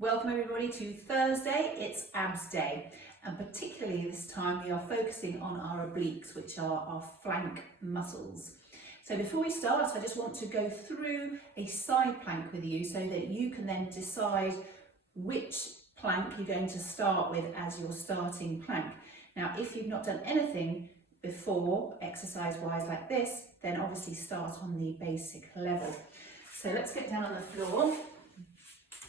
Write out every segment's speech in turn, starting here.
Welcome everybody to Thursday. It's abs day, and particularly this time we are focusing on our obliques, which are our flank muscles. So before we start, I just want to go through a side plank with you so that you can then decide which plank you're going to start with as your starting plank. Now, if you've not done anything before exercise-wise like this, then obviously start on the basic level. So let's get down on the floor.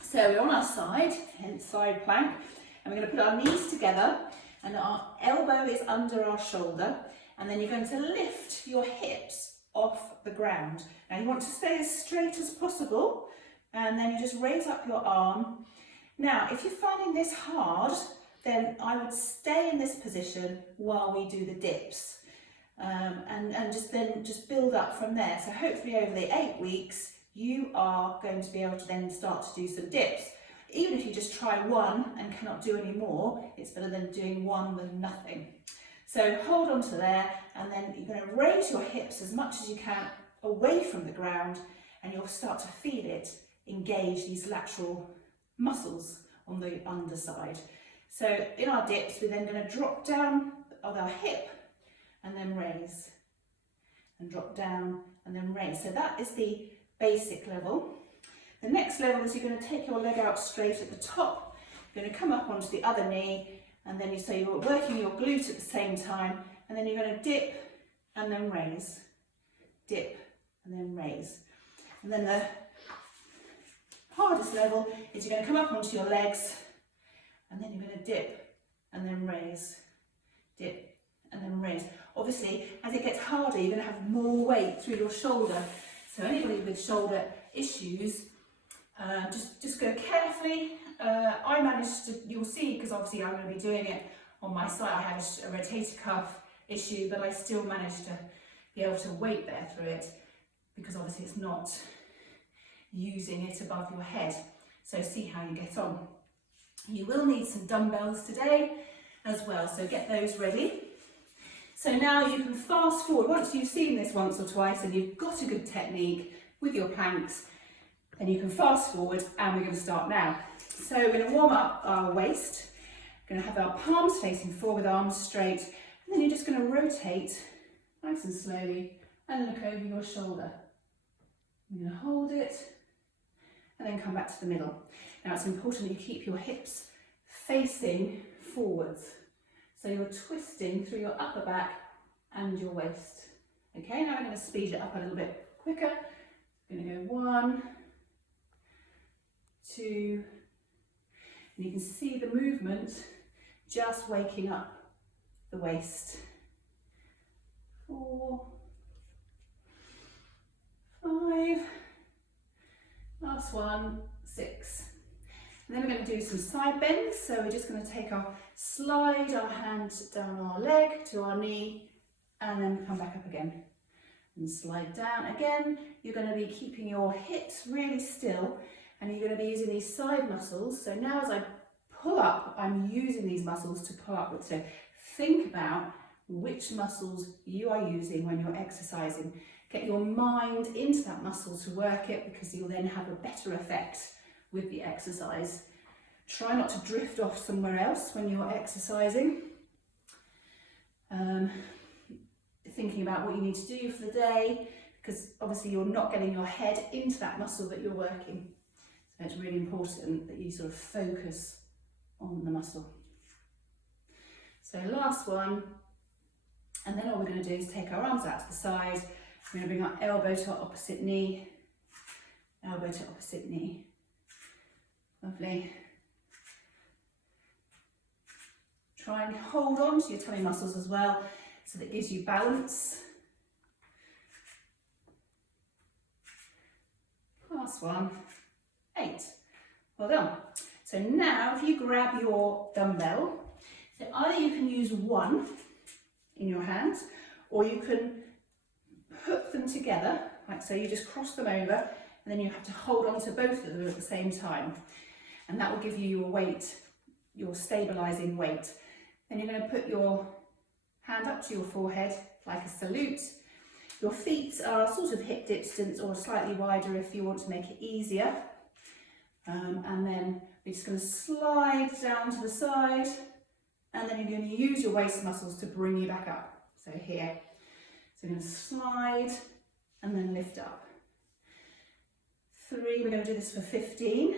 So we're on our side, hence side plank, and we're going to put our knees together and our elbow is under our shoulder, and then you're going to lift your hips off the ground. Now you want to stay as straight as possible, and then you just raise up your arm. Now if you're finding this hard, then I would stay in this position while we do the dips, and just build up from there. So hopefully over the 8 weeks you are going to be able to then start to do some dips. Even if you just try one and cannot do any more, it's better than doing one with nothing. So hold on to there, and then you're going to raise your hips as much as you can away from the ground, and you'll start to feel it engage these lateral muscles on the underside. So in our dips, we're then going to drop down on our hip and then raise, and drop down and then raise. So that is the basic level. The next level is you're going to take your leg out straight at the top, you're going to come up onto the other knee, and then you're working your glute at the same time, and then you're going to dip and then raise, dip and then raise. And then the hardest level is you're going to come up onto your legs, and then you're going to dip and then raise, dip and then raise. Obviously, as it gets harder, you're going to have more weight through your shoulder. So anybody with shoulder issues, just go carefully. I managed to, you'll see, because obviously I'm going to be doing it on my side. I had a rotator cuff issue, but I still managed to be able to weight bear through it, because obviously it's not using it above your head. So see how you get on. You will need some dumbbells today as well, so get those ready. So now you can fast forward. Once you've seen this once or twice and you've got a good technique with your planks, then you can fast forward, and we're going to start now. So we're going to warm up our waist. We're going to have our palms facing forward, arms straight, and then you're just going to rotate nice and slowly and look over your shoulder. You're going to hold it and then come back to the middle. Now it's important that you keep your hips facing forwards. So you're twisting through your upper back and your waist. Okay, now I'm going to speed it up a little bit quicker. I'm going to go 1, 2, and you can see the movement just waking up the waist. 4, 5, last one, 6. And then we're going to do some side bends. So we're just going to slide our hand down our leg to our knee, and then come back up again. And slide down again. You're going to be keeping your hips really still, and you're going to be using these side muscles. So now as I pull up, I'm using these muscles to pull upwards. So think about which muscles you are using when you're exercising. Get your mind into that muscle to work it, because you'll then have a better effect with the exercise. Try not to drift off somewhere else when you're exercising. Thinking about what you need to do for the day, because obviously you're not getting your head into that muscle that you're working. So it's really important that you sort of focus on the muscle. So last one, and then all we're going to do is take our arms out to the side. We're going to bring our elbow to our opposite knee, elbow to opposite knee. Lovely. Try and hold on to your tummy muscles as well, so that gives you balance. Last one, 8. Well done. So now if you grab your dumbbell, so either you can use one in your hands, or you can hook them together, like so. You just cross them over, and then you have to hold on to both of them at the same time. And that will give you your weight, your stabilising weight. Then you're going to put your hand up to your forehead like a salute. Your feet are sort of hip distance or slightly wider if you want to make it easier. And then You're just going to slide down to the side, and then you're going to use your waist muscles to bring you back up. So here, so you're going to slide and then lift up. 3, we're going to do this for 15.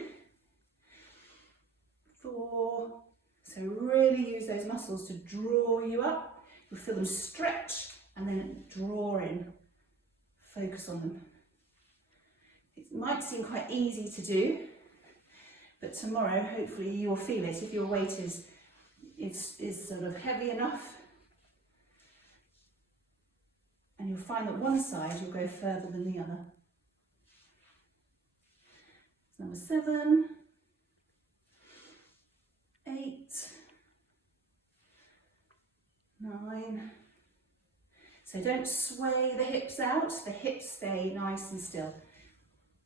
4, so really use those muscles to draw you up. You'll feel them stretch and then draw in. Focus on them. It might seem quite easy to do, but tomorrow hopefully you'll feel it if your weight is sort of heavy enough, and you'll find that one side you'll go further than the other. Number 7, 8, 9. So don't sway the hips out, the hips stay nice and still.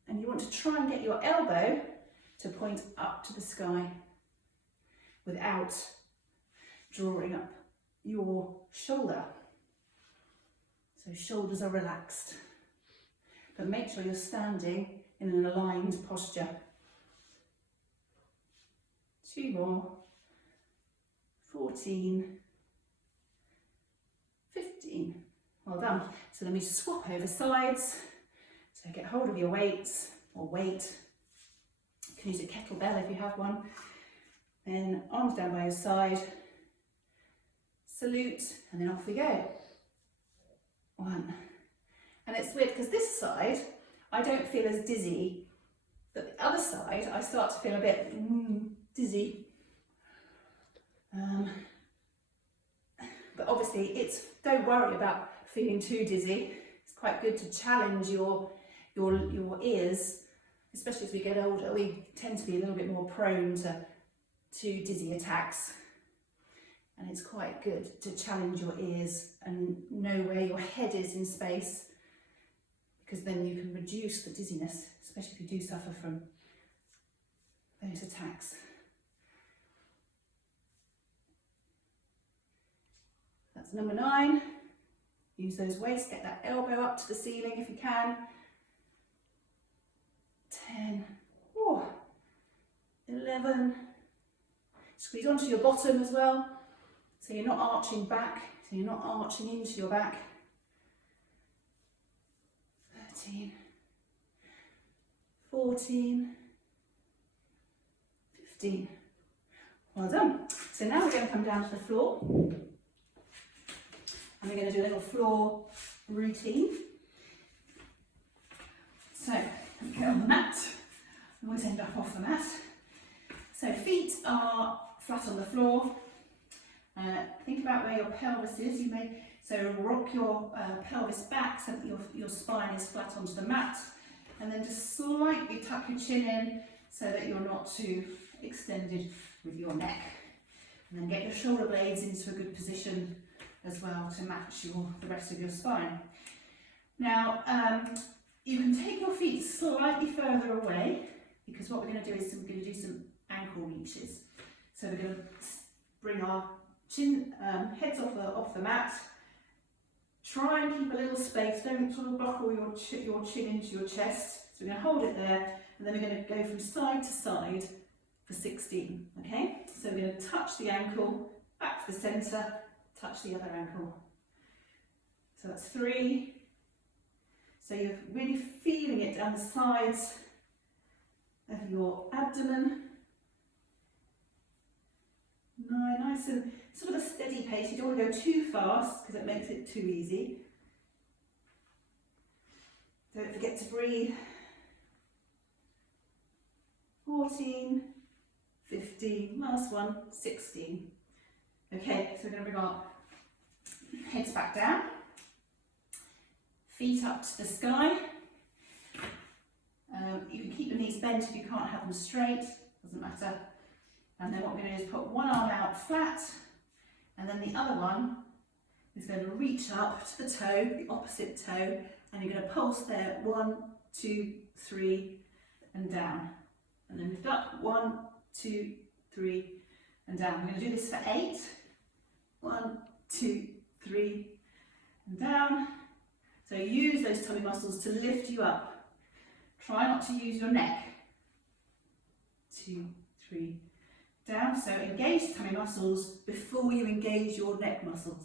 And you want to try and get your elbow to point up to the sky without drawing up your shoulder. So shoulders are relaxed. But make sure you're standing in an aligned posture. 2 more. 14. 15. Well done. So then we swap over sides. So get hold of your weights or weight. You can use a kettlebell if you have one. Then arms down by your side. Salute, and then off we go. 1. And it's weird because this side I don't feel as dizzy, but the other side I start to feel a bit dizzy. But obviously don't worry about feeling too dizzy. It's quite good to challenge your ears, especially as we get older. We tend to be a little bit more prone to dizzy attacks, and it's quite good to challenge your ears and know where your head is in space, because then you can reduce the dizziness, especially if you do suffer from those attacks. That's number 9. Use those weights, get that elbow up to the ceiling if you can. 10, 11. Squeeze onto your bottom as well, so you're not arching back, so you're not arching into your back. 13, 14, 15. Well done. So now we're going to come down to the floor, and we're going to do a little floor routine. So get on the mat. I always end up off the mat. So feet are flat on the floor. Think about where your pelvis is. You may rock your pelvis back so that your spine is flat onto the mat, and then just slightly tuck your chin in so that you're not too extended with your neck. And then get your shoulder blades into a good position as well to match the rest of your spine. Now you can take your feet slightly further away, because what we're going to do is we're going to do some ankle reaches. So we're going to bring our heads off the mat. Try and keep a little space. Don't sort of buckle your chin into your chest. So we're going to hold it there, and then we're going to go from side to side for 16. Okay? So we're going to touch the ankle, back to the centre, touch the other ankle. So that's 3. So you're really feeling it down the sides of your abdomen. 9, nice and sort of a steady pace. You don't want to go too fast because it makes it too easy. Don't forget to breathe. 14, 15, last one, 16. Okay, so we're going to bring our heads back down, feet up to the sky. You can keep the knees bent if you can't have them straight, doesn't matter. And then what we're going to do is put one arm out flat, and then the other one is going to reach up to the toe, the opposite toe, and you're going to pulse there, 1, 2, 3, and down. And then lift up, 1, 2, 3, and down. We're going to do this for 8. 1, 2, 3, and down. So use those tummy muscles to lift you up. Try not to use your neck. 2, 3, down. So engage tummy muscles before you engage your neck muscles.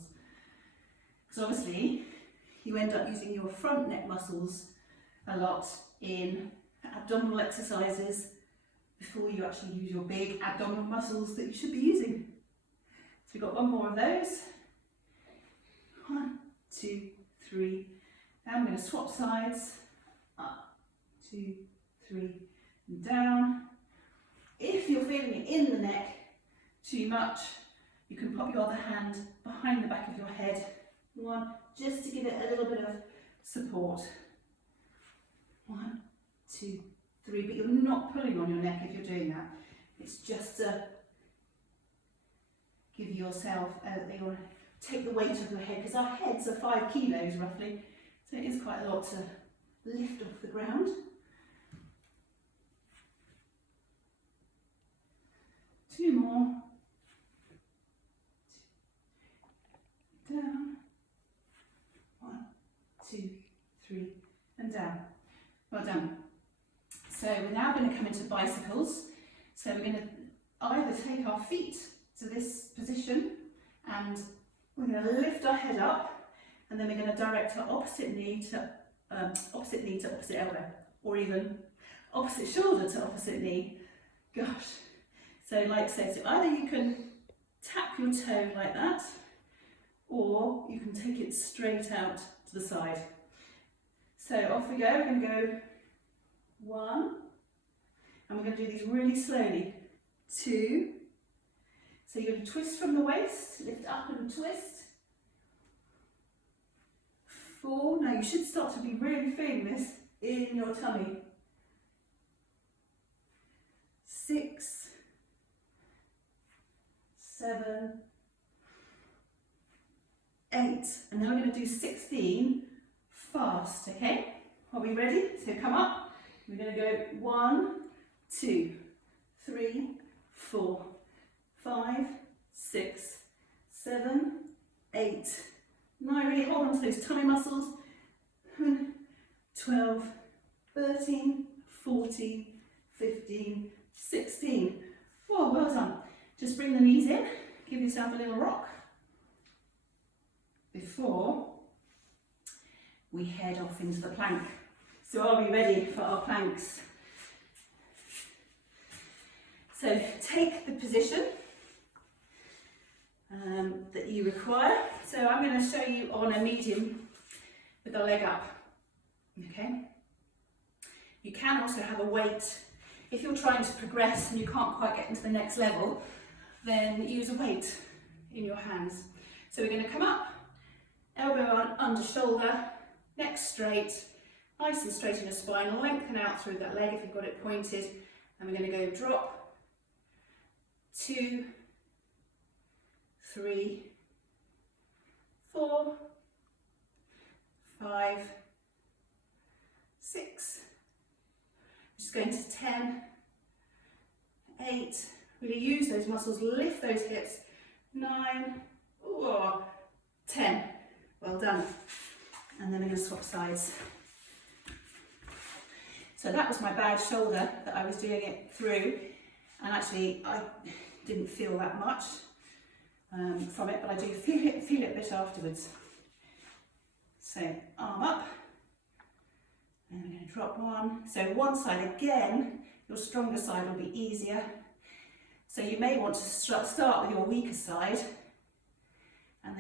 Because obviously you end up using your front neck muscles a lot in abdominal exercises before you actually use your big abdominal muscles that you should be using. So we've got one more of those. 1, 2, 3. Now I'm going to swap sides. Up, 2, 3, and down. If you're feeling it in the neck too much, you can pop your other hand behind the back of your head. 1, just to give it a little bit of support. 1, 2, 3, but you're not pulling on your neck if you're doing that. It's just to give yourself, take the weight of your head, because our heads are 5 kilos roughly, so it is quite a lot to lift off the ground. Two more. Down. 1, 2, 3, and down. Well done. So we're now going to come into bicycles. So we're going to either take our feet to this position and we're going to lift our head up, and then we're going to direct our opposite knee to opposite elbow, or even opposite shoulder to opposite knee. Gosh. So like so either you can tap your toe like that, or you can take it straight out to the side. So off we go. We're going to go 1, and we're going to do these really slowly. 2. So you're going to twist from the waist, lift up and twist. 4. Now you should start to be really feeling this in your tummy. 6, 7, 8, and now we're going to do 16 fast, okay? Are we ready? So come up. We're going to go 1, 2, 3, 4, 5, 6, 7, 8, 9. Really hold on to those tummy muscles. 12, 13, 14, 15, 16. Whoa, well done. Just bring the knees in. Give yourself a little rock before we head off into the plank. So are we ready for our planks? So take the position that you require. So I'm going to show you on a medium with the leg up. Okay. You can also have a weight. If you're trying to progress and you can't quite get into the next level, then use a weight in your hands. So we're going to come up, elbow on, under shoulder, neck straight, nice and straight in your spine, lengthen out through that leg if you've got it pointed, and we're going to go drop, 2, 3, 4, 5, 6, just going to 10, 8, really use those muscles, lift those hips, 9, ooh, 10, well done. And then we're going to swap sides. So that was my bad shoulder that I was doing it through, and actually I didn't feel that much from it, but I do feel it a bit afterwards. So arm up, and we're going to drop 1. So one side again, your stronger side will be easier. So you may want to start with your weaker side, and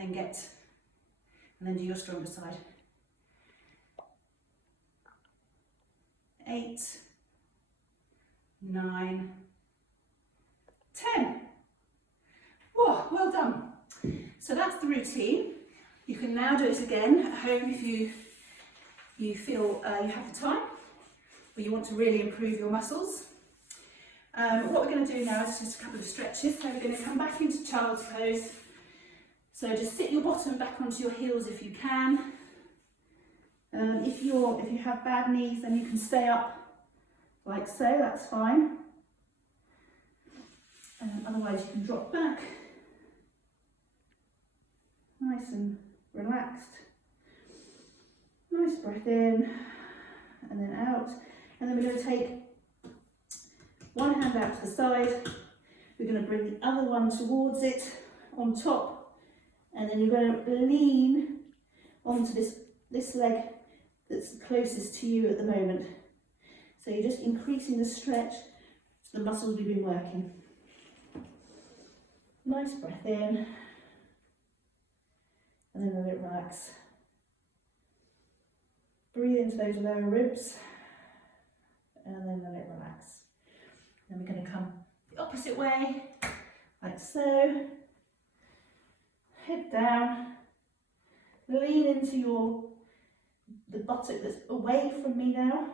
then do your stronger side. 8, 9, 10. Oh, well done. So that's the routine. You can now do it again at home if you feel you have the time, or you want to really improve your muscles. What we're going to do now is just a couple of stretches. So we're going to come back into child's pose. So just sit your bottom back onto your heels if you can. If you have bad knees, then you can stay up like so, that's fine. Otherwise you can drop back, nice and relaxed. Nice breath in and then out. And then we're going to take one hand out to the side. We're going to bring the other one towards it on top, and then you're going to lean onto this leg that's closest to you at the moment. So you're just increasing the stretch to the muscles we've been working. Nice breath in, and then let it relax. Breathe into those lower ribs, and then let it relax. Then we're going to come the opposite way, like so. Head down, lean into the buttock that's away from me now,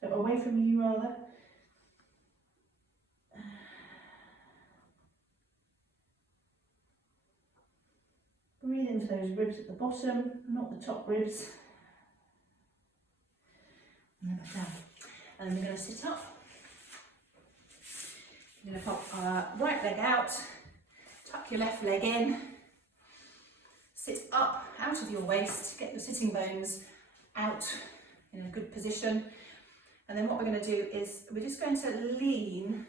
so away from you rather. Breathe into those ribs at the bottom, not the top ribs. And then back down. And then we're going to sit up. You're going to pop our right leg out, tuck your left leg in, sit up out of your waist, get your sitting bones out in a good position. And then what we're going to do is we're just going to lean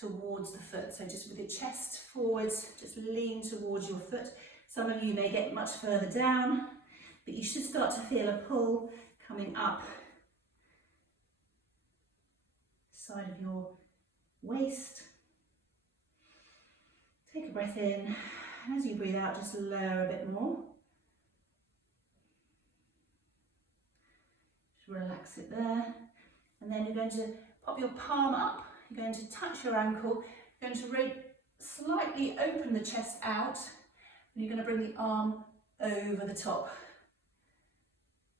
towards the foot. So just with your chest forwards, just lean towards your foot. Some of you may get much further down, but you should start to feel a pull coming up side of your waist. Take a breath in, and as you breathe out, just lower a bit more. Just relax it there. And then you're going to pop your palm up, you're going to touch your ankle, you're going to slightly open the chest out, and you're going to bring the arm over the top.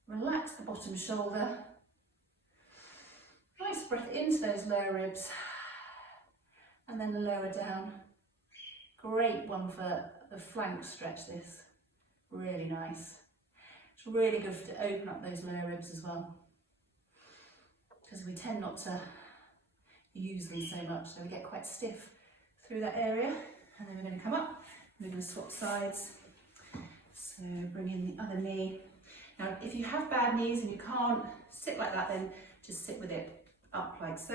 Relax the bottom shoulder. Nice breath into those lower ribs, and then lower down. Great one for the flank stretch, this. Really nice. It's really good to open up those lower ribs as well, because we tend not to use them so much, so we get quite stiff through that area. And then we're going to come up, and we're going to swap sides. So bring in the other knee. Now, if you have bad knees and you can't sit like that, then just sit with it up like so,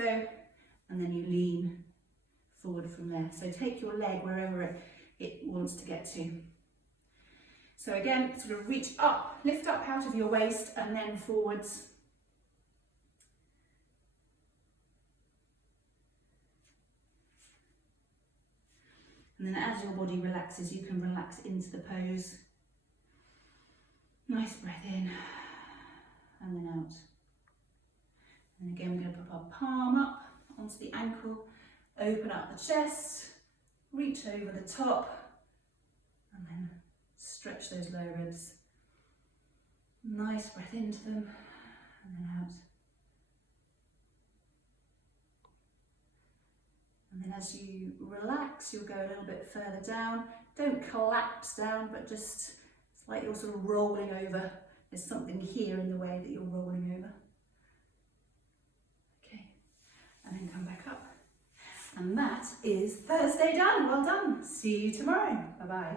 and then you lean forward from there. So take your leg wherever it wants to get to. So again, sort of reach up, lift up out of your waist, and then forwards. And then as your body relaxes, you can relax into the pose. Nice breath in, and then out. And again, we're going to put our palm up onto the ankle, open up the chest, reach over the top, and then stretch those low ribs. Nice breath into them, and then out. And then as you relax, you'll go a little bit further down. Don't collapse down, but just, it's like you're sort of rolling over. There's something here in the way that you're rolling over. And then come back up. And that is Thursday done. Well done. See you tomorrow. Bye-bye.